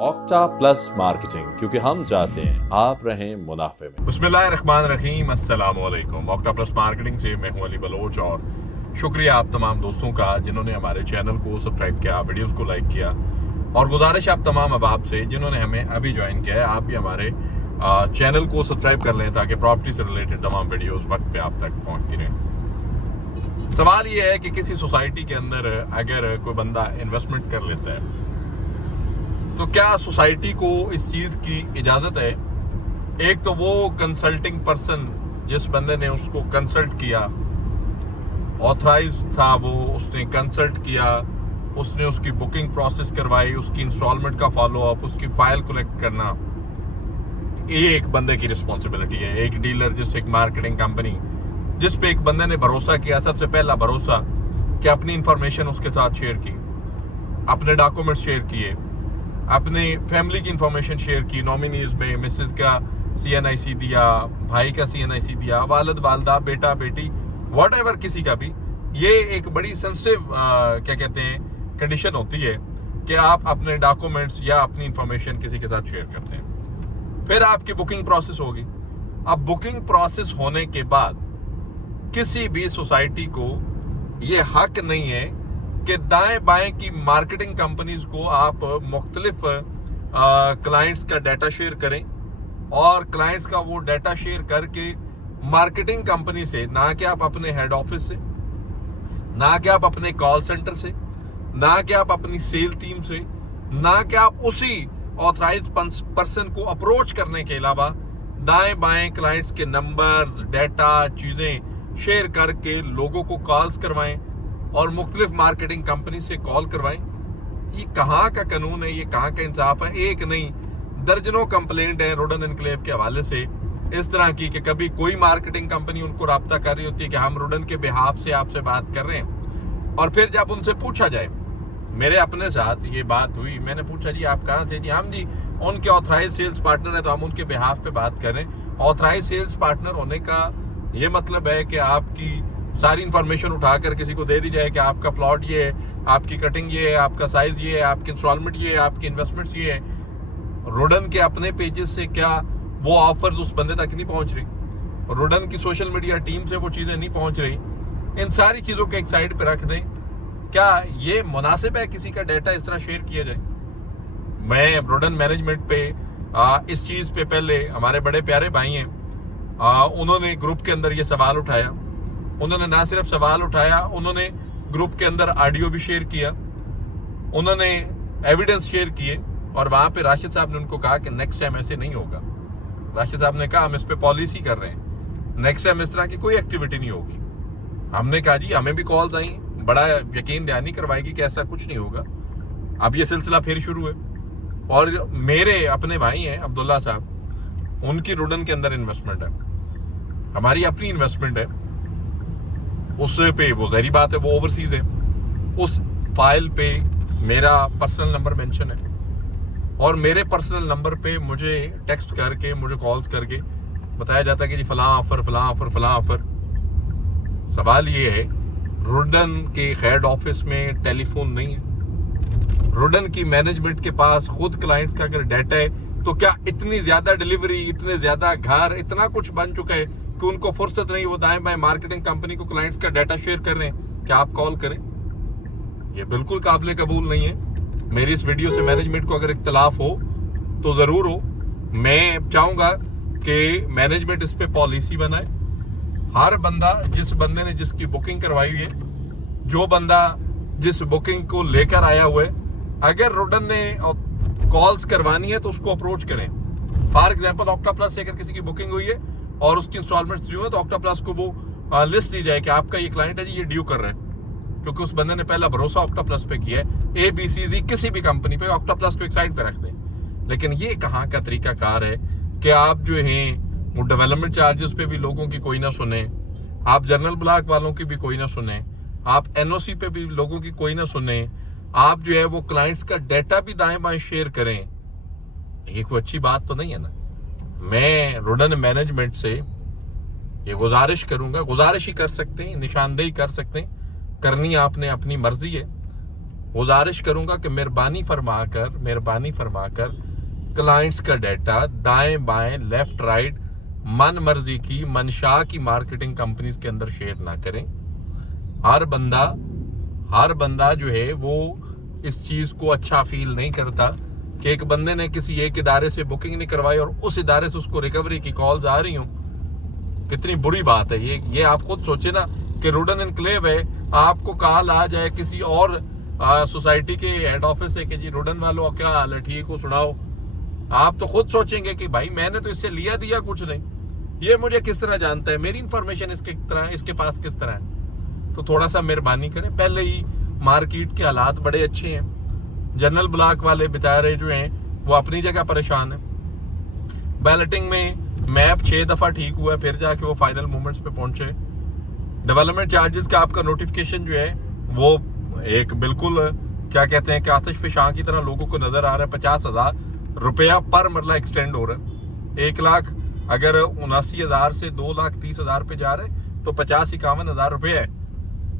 Octa plus marketing, क्योंकि हम चाहते हैं आप रहें मुनाफे में। बिस्मिल्लाहिर्रहमानिर्रहीम, अस्सलाम वालेकुम। ऑक्टा प्लस मार्केटिंग से मैं हूं अली बलोच और शुक्रिया आप तमाम दोस्तों का जिन्होंने हमारे चैनल को सब्सक्राइब किया, वीडियोस को लाइक किया। और गुजारिश आप तमाम अहबाब से जिन्होंने हमें अभी ज्वाइन किया है, आप भी हमारे चैनल को सब्सक्राइब कर लें ताकि प्रॉपर्टी से रिलेटेड तमाम वीडियोस वक्त पे आप तक पहुंचती रहें। सवाल ये है कि किसी सोसाइटी के अंदर अगर कोई बंदा इन्वेस्टमेंट कर लेता है तो क्या सोसाइटी को इस चीज की इजाजत है? एक तो वो कंसल्टिंग पर्सन जिस बंदे ने उसको कंसल्ट किया, ऑथराइज था वो, उसने कंसल्ट किया, उसने उसकी बुकिंग प्रोसेस करवाई, उसकी इंस्टॉलमेंट का फॉलो अप, उसकी फाइल कलेक्ट करना, ये एक बंदे की रिस्पॉन्सिबिलिटी है। एक डीलर, जिस एक मार्केटिंग कंपनी जिस पे एक बंदे ने भरोसा किया, सबसे पहला भरोसा कि अपनी इंफॉर्मेशन उसके साथ शेयर की, अपने डॉक्यूमेंट्स शेयर किए, अपने फैमिली की इंफॉर्मेशन शेयर की, नॉमिनीज में मिसेस का CNIC दिया, भाई का CNIC दिया, वालिद वालदा, बेटा बेटी, व्हाटएवर किसी का भी। ये एक बड़ी सेंसिटिव क्या कहते हैं कंडीशन होती है कि आप अपने डॉक्यूमेंट्स या अपनी इंफॉर्मेशन किसी के साथ शेयर करते हैं। फिर आपकी बुकिंग प्रोसेस होगी। अब बुकिंग प्रोसेस होने के बाद किसी भी सोसाइटी को ये हक नहीं है कि दाएं बाएं की मार्केटिंग कंपनीज को आप मुख्तलिफ क्लाइंट्स का डाटा शेयर करें और क्लाइंट्स का वो डाटा शेयर करके मार्केटिंग कंपनी से, ना कि आप अपने हेड ऑफिस से, ना कि आप अपने कॉल सेंटर से, ना कि आप अपनी सेल टीम से, ना कि आप उसी ऑथराइज पर्सन को अप्रोच करने के अलावा दाएं बाएं क्लाइंट्स के नंबर्स, डाटा, चीजें शेयर करके लोगों को कॉल्स करवाएं और मुख्तलिफ मार्केटिंग कंपनी से कॉल करवाएं। ये कहाँ का कानून है? ये कहाँ का इंसाफ है? एक नहीं, दर्जनों कंप्लेंट है रोडन एनक्लेव के हवाले से इस तरह की कि कभी कोई मार्केटिंग कंपनी उनको राब्ता कर रही होती है कि हम रोडन के बिहाफ से आपसे बात कर रहे हैं, और फिर जब उनसे पूछा जाए, मेरे अपने साथ ये बात हुई, मैंने पूछा जी आप कहाँ से? जी हम जी उनके ऑथराइज सेल्स पार्टनर है, तो हम उनके बिहाफ पे बात कर रहे हैं। ऑथराइज सेल्स पार्टनर होने का ये मतलब है कि आपकी सारी इंफॉर्मेशन उठाकर किसी को दे दी जाए कि आपका प्लॉट ये है, आपकी कटिंग ये है, आपका साइज ये है, आपकी इंस्टॉलमेंट ये है, आपकी इन्वेस्टमेंट्स ये है। रोडन के अपने पेजेस से क्या वो ऑफर्स उस बंदे तक नहीं पहुंच रही? रोडन की सोशल मीडिया टीम से वो चीजें नहीं पहुंच रही? इन सारी चीजों को एक साइड पे रख दें। क्या ये मुनासिब है किसी का डाटा इस तरह शेयर किया जाए? मैं रोडन मैनेजमेंट पे इस चीज पे, पहले हमारे बड़े प्यारे भाई हैं, उन्होंने ग्रुप के अंदर ये सवाल उठाया। उन्होंने ना सिर्फ सवाल उठाया, उन्होंने ग्रुप के अंदर ऑडियो भी शेयर किया, उन्होंने एविडेंस शेयर किए, और वहां पे राशिद साहब ने उनको कहा कि नेक्स्ट टाइम ऐसे नहीं होगा। राशिद साहब ने कहा हम इस पे पॉलिसी कर रहे हैं, नेक्स्ट टाइम इस तरह की कोई एक्टिविटी नहीं होगी। हमने कहा जी हमें भी कॉल्स आई, बड़ा यकीन दहानी करवाएगी कि ऐसा कुछ नहीं होगा। अब ये सिलसिला फिर शुरू है। और मेरे अपने भाई हैं अब्दुल्ला साहब, उनकी रोडन के अंदर इन्वेस्टमेंट है, हमारी अपनी इन्वेस्टमेंट है, उस पे वो जहरी बात है वो ओवरसीज है। उस फाइल पे मेरा पर्सनल नंबर मेंशन है और मेरे पर्सनल नंबर पे मुझे टेक्स्ट करके, मुझे कॉल्स करके बताया जाता है कि जी फलां ऑफर, फलां ऑफर, फलां ऑफर। सवाल ये है, रोडन के हेड ऑफिस में टेलीफोन नहीं है, रोडन की मैनेजमेंट के पास खुद क्लाइंट्स का अगर डाटा है, तो क्या इतनी ज्यादा डिलीवरी, इतने ज्यादा घर, इतना कुछ बन चुका है कि उनको फुर्सत नहीं, वो दाएं बाएं मार्केटिंग कंपनी को क्लाइंट्स का डाटा शेयर कर रहे हैं कि आप कॉल करें? ये बिल्कुल काबिल कबूल नहीं है। मेरी इस वीडियो से मैनेजमेंट को अगर इख्तलाफ हो तो जरूर हो। मैं चाहूंगा कि मैनेजमेंट इस पे पॉलिसी बनाए। हर बंदा, जिस बंदे ने जिसकी बुकिंग करवाई है, जो बंदा जिस बुकिंग को लेकर आया हुआ है, अगर रोडन ने कॉल्स करवानी है तो उसको अप्रोच करें। फॉर एग्जाम्पल, ऑक्टा प्लस से अगर किसी की बुकिंग हुई है और उसकी इंस्टॉलमेंट्स ड्यू है, तो ऑक्टा प्लस को वो लिस्ट दी जाए कि आपका ये क्लाइंट है जी, ये ड्यू कर रहे हैं, क्योंकि उस बंदे ने पहला भरोसा ऑक्टा प्लस पे किया है। ABCD किसी भी कंपनी पे ऑक्टा प्लस को एक साइड पे रख दें। लेकिन ये कहाँ का तरीकाकार है कि आप जो हैं वो डेवलपमेंट चार्जेस पे भी लोगों की कोई ना सुने, आप जनरल ब्लॉक वालों की भी कोई ना सुने, आप NOC पे भी लोगों की कोई ना सुने, आप जो है वो क्लाइंट्स का डाटा भी दाएं बाएं शेयर करें। ये कोई अच्छी बात तो नहीं है ना। मैं रोडन मैनेजमेंट से ये गुजारिश करूंगा, गुजारिश ही कर सकते हैं, निशानदेही कर सकते हैं, करनी आपने अपनी मर्जी है, गुजारिश करूंगा कि मेहरबानी फरमाकर क्लाइंट्स का डाटा दाएं बाएं लेफ्ट राइट मन मर्जी की मनशा की मार्केटिंग कंपनीज के अंदर शेयर ना करें। हर बंदा जो है वो इस चीज को अच्छा फील नहीं करता कि एक बंदे ने किसी एक इदारे से बुकिंग नहीं करवाई और उस इदारे से उसको रिकवरी की कॉल्स आ रही हूं। कितनी बुरी बात है ये आप खुद सोचे ना कि रुडन एनक्लेव है, आपको कॉल आ जाए किसी और सोसाइटी के हेड ऑफिस से कि जी रुडन वालों क्या हाल है, ठीक हो, सुनाओ। आप तो खुद सोचेंगे कि भाई मैंने तो इससे लिया दिया कुछ नहीं, ये मुझे किस तरह जानता है, मेरी इंफॉर्मेशन इसके पास किस तरह है। तो थोड़ा सा मेहरबानी करें। पहले ही मार्केट के हालात बड़े अच्छे हैं, जनरल ब्लॉक वाले बेचारे जो हैं वो अपनी जगह परेशान है। बैलेटिंग में मैप 6 दफा ठीक हुआ है, फिर जाके वो फाइनल मोमेंट्स पे पहुंचे। डेवलपमेंट चार्जेस का आपका नोटिफिकेशन जो है वो एक बिल्कुल क्या कहते हैं कि आतिश फिशां की तरह लोगों को नजर आ रहा है। 50,000 रुपया पर मरला एक्सटेंड हो रहा है। 1 लाख अगर 79,000 से 2,30,000 पे जा रहे तो 50-51,000 रुपये है।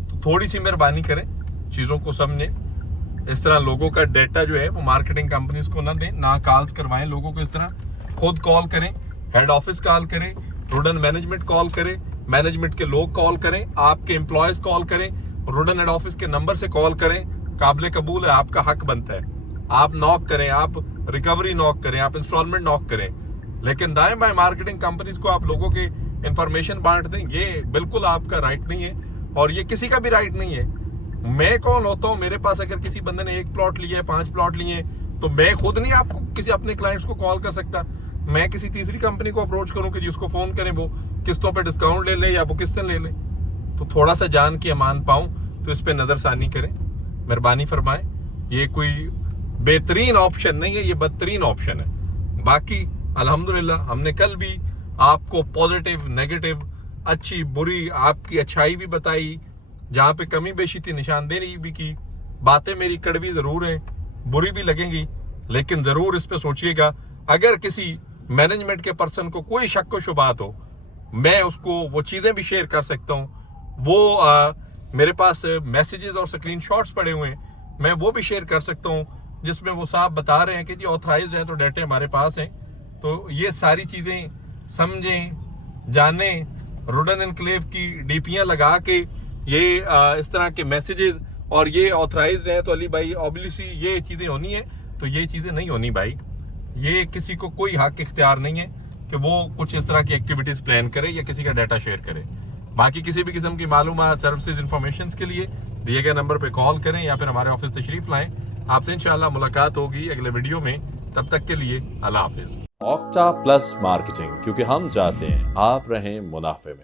तो थोड़ी सी मेहरबानी करें, चीज़ों को समझें। इस तरह लोगों का डेटा जो है वो मार्केटिंग कंपनीज को ना दें, ना कॉल्स करवाएं लोगों को। इस तरह खुद कॉल करें, हेड ऑफिस कॉल करें, रुडन मैनेजमेंट कॉल करें, मैनेजमेंट के लोग कॉल करें, आपके एम्प्लॉयज कॉल करें, रुडन हेड ऑफिस के नंबर से कॉल करें। काबिल कबूल है, आपका हक बनता है। आप नॉक करें, आप रिकवरी नॉक करें, आप इंस्टॉलमेंट नॉक करें, लेकिन दाएं बाएं मार्केटिंग कंपनीज को आप लोगों के इंफॉर्मेशन बांट दें, ये बिल्कुल आपका राइट नहीं है और ये किसी का भी राइट नहीं है। मैं कौन होता हूँ, मेरे पास अगर किसी बंदे ने 1 प्लॉट लिया है, 5 प्लॉट लिए हैं, तो मैं खुद नहीं आपको किसी अपने क्लाइंट्स को कॉल कर सकता। मैं किसी तीसरी कंपनी को अप्रोच करूं कि जिसको फोन करें, वो किस्तों पे डिस्काउंट ले ले या वो किस्तें ले ले। तो थोड़ा सा जान की अमान पाऊं तो इस पे नजरसानी करें, मेहरबानी फरमाएं। ये कोई बेहतरीन ऑप्शन नहीं है, ये बदतरीन ऑप्शन है। बाकी अल्हम्दुलिल्लाह हमने कल भी आपको पॉजिटिव नेगेटिव अच्छी बुरी आपकी अच्छाई भी बताई, जहां पे कमी बेशी थी निशानदेही भी की। बातें मेरी कड़वी जरूर हैं, बुरी भी लगेंगी, लेकिन जरूर इस पे सोचिएगा। अगर किसी मैनेजमेंट के पर्सन को कोई शक व शुबात हो, मैं उसको वो चीजें भी शेयर कर सकता हूँ। वो मेरे पास मैसेजेस और स्क्रीनशॉट्स पड़े हुए हैं, मैं वो भी शेयर कर सकता हूँ, जिसमें वो साहब बता रहे हैं कि जी ऑथराइज है तो डाटे हमारे पास हैं। तो ये सारी चीजें समझें, जानें। रुडन एनक्लेव की डीपियां लगा के ये इस तरह के मैसेजेस और ये ऑथराइज है तो अली भाई ऑब्वियसली ये चीजें होनी है, तो ये चीजें नहीं होनी भाई। ये किसी को कोई हक इख्तियार नहीं है कि वो कुछ इस तरह की एक्टिविटीज प्लान करे या किसी का डाटा शेयर करे। बाकी किसी भी किस्म की मालूमात सर्विसेज इंफॉर्मेशन के लिए दिए गए नंबर पे कॉल करें या फिर हमारे ऑफिस तशरीफ लाएं। आपसे इंशाल्लाह मुलाकात होगी अगले वीडियो में। तब तक के लिए अल्लाह हाफिज। ऑक्टा प्लस मार्केटिंग, क्योंकि हम चाहते हैं आप रहें मुनाफे में।